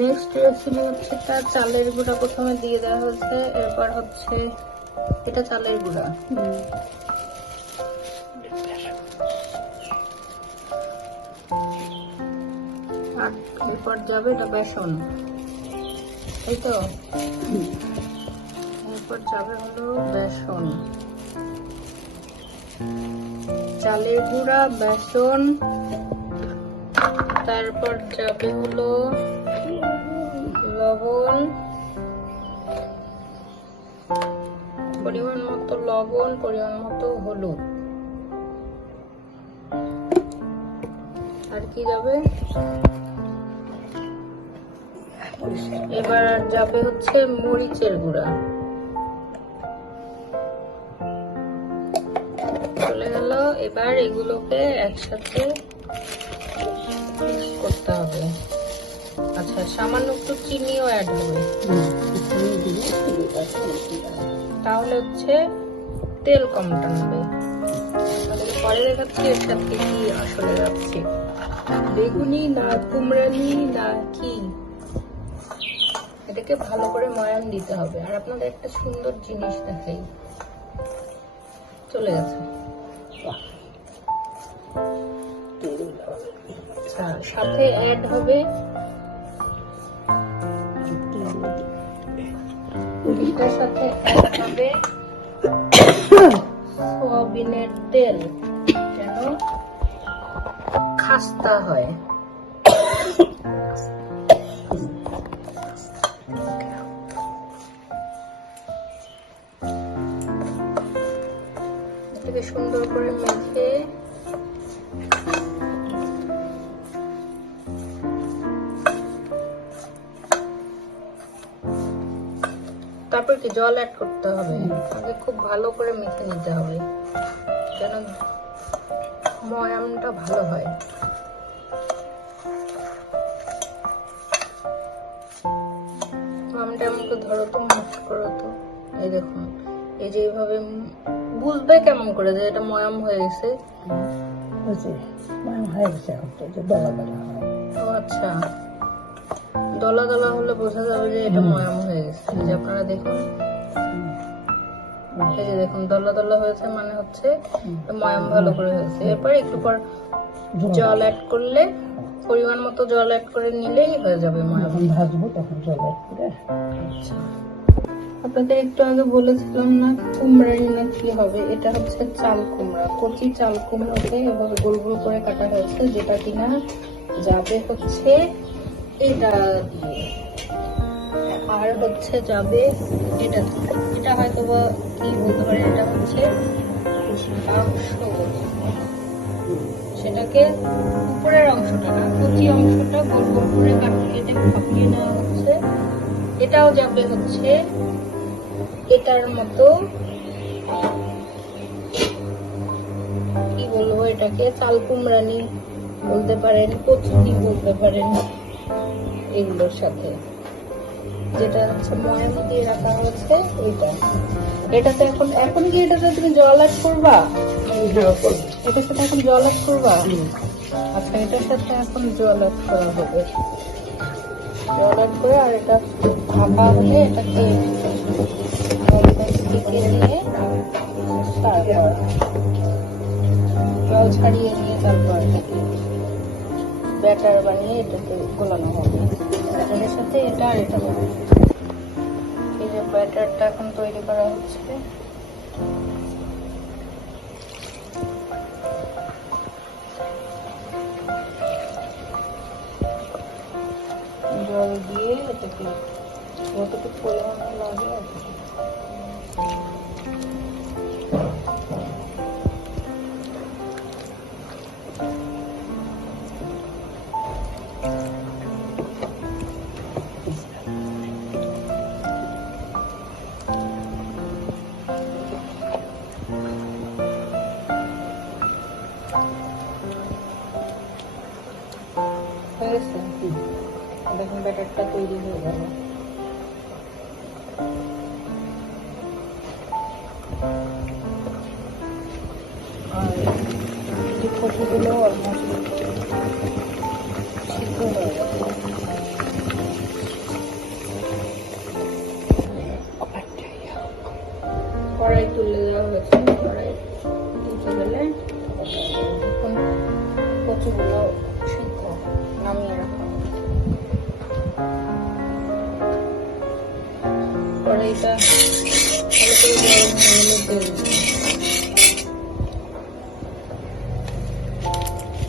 Next recipe হচ্ছে তার চালের গুঁড়া প্রথমে দিয়ে দেওয়া হয়েছে, এরপর হচ্ছে এটা চালের গুঁড়া, আর এরপর যাবে এটা বেসন, এই তো এরপর যাবে হলো বেসন, চালের গুঁড়া, বেসন, তারপর যাবে হলো লবণ, পরিমাণ মতো লবণ, পরিমাণ মতো হলুদ, আর কি যাবে, এবার যাবে হচ্ছে মরিচের গুঁড়া, চলে গেল। এবার এগুলোকে একসাথে মিক্স করতে হবে। আচ্ছা, সামান্য একটু চিনিও অ্যাড হবে, তাহলে হচ্ছে তেল কম টানবে। পরে দেখাচ্ছি এর সাথে কি আসলে যাচ্ছে, বেগুনি না কুমড়ানি না কি, এটাকে ভালো করে ময়ান দিতে হবে। আর আপনাদের একটা সুন্দর জিনিস দেখাই, চলে গেছে। আচ্ছা, সাথে অ্যাড হবে এটার সাথে অ্যাড হবে সয়াবিনের তেল, যেন খাস্তা হয়। এটাকে সুন্দর করে মেখে তারপর কি জল অ্যাড করতে হবে। আগে খুব ভালো করে মেখে নিতে হবে যেন ময়ামটা ভালো হয়। ময়ামটা আমাকে ধরো তো, মুক্ত করো তো, এই দেখুন, এই যে এইভাবে বুঝবে কেমন করে যে এটা ময়াম হয়ে গেছে। ও আচ্ছা, দলা দলা হলে বোঝা যাবে যে এটা ময়াম হয়ে গেছে। এই যে আপনারা দেখুন, এই যে দেখুন দলা দলা হয়েছে, মানে হচ্ছে ময়াম ভালো করে হয়েছে। এরপর একটু পর জল অ্যাড করলে, পরিমাণ মতো জল অ্যাড করে নিলেই হয়ে যাবে ময়াম। ভাজবো তখন জল অ্যাড করে। আচ্ছা, আপনাদের একটু আগে বলেছিলাম না কুমড়াই না কি হবে, এটা হচ্ছে চাল কুমড়া, কচি চাল কুমড়াকে এভাবে গোল গোল করে কাটা হয়েছে, যেটা কিনা যাবে হচ্ছে এটা দিয়ে, আর হচ্ছে যাবে এটা, এটা হয়তো বা কি বলতে পারে, এটা হচ্ছে মাংস, সেটাকে উপরের অংশটা না, কচি অংশটা গোল গোল করে কেটে ভাপিয়ে নেওয়া হচ্ছে। এটাও যাবে হচ্ছে এটার মতো, কি বলবো এটাকে, চাল কুমড়ানি বলতে পারেন, কচুরি বলতে পারেন, এগুলোর সাথে যেটা হচ্ছে ময়াম দিয়ে রাখা হয়েছে এইটা। এটাতে এখন কি এটাতে তুমি জল অ্যাড করবা, এটার সাথে এখন জল অ্যাড করবা। আচ্ছা, এটার সাথে এখন জল অ্যাড করা হবে, জল অ্যাড করে আর এটা ঢাকা হলে এটাকে নিয়ে জল ছাড়িয়ে নিয়ে তারপর এটাকে ব্যাটার বানিয়ে এটাকে গোলানো হবে। ব্যাটারের সাথে এটা আর এটা হবে। এই যে ব্যাটারটা এখন তৈরি করা হচ্ছে, জল দিয়ে এটাকে যতটুকু পরিমাণ লাগে হয়েছে। দেখুন ব্যাটারটা তৈরি হয়ে গেল। আর যে কচুগুলো অলমোস্ট সিদ্ধ হয়ে গেছে। তেলটা ভালো করে গরম হয়ে গেলে তেল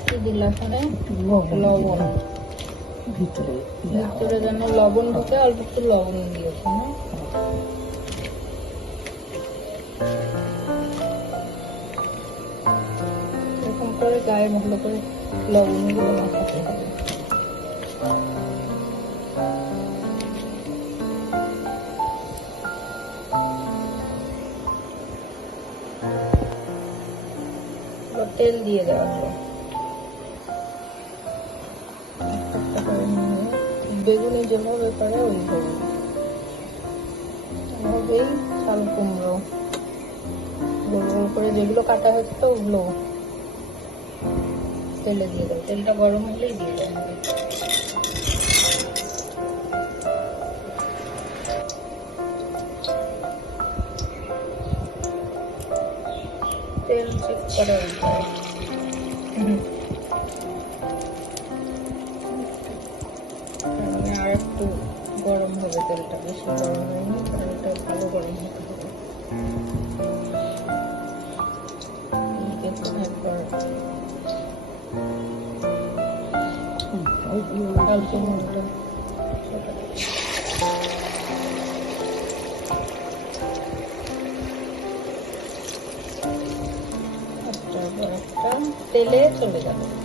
কি দিলাম এখানে লবণ ভিতরে যেন লবণ ঢুকে অল্প একটু লবণ দিয়েছে না এরকম করে গায়ে ভালো করে লবণগুলো মাখাতে হবে তেল দিয়ে দেওয়া হলো বেগুনি যেভাবে পারে ওইভাবেই চাল কুমড়ো গোল গোল করে যেগুলো কাটা হয়েছে তো ওগুলো তেলে দিয়ে দেবো তেলটা গরম হলেই দিয়ে দেওয়া হবে তেল চেক করা উচিত আর একটু গরম হবে তেলটা বেশি গরম হয়নি তেলটা ভালো গরম হতে হবে তেলে চলে যাবে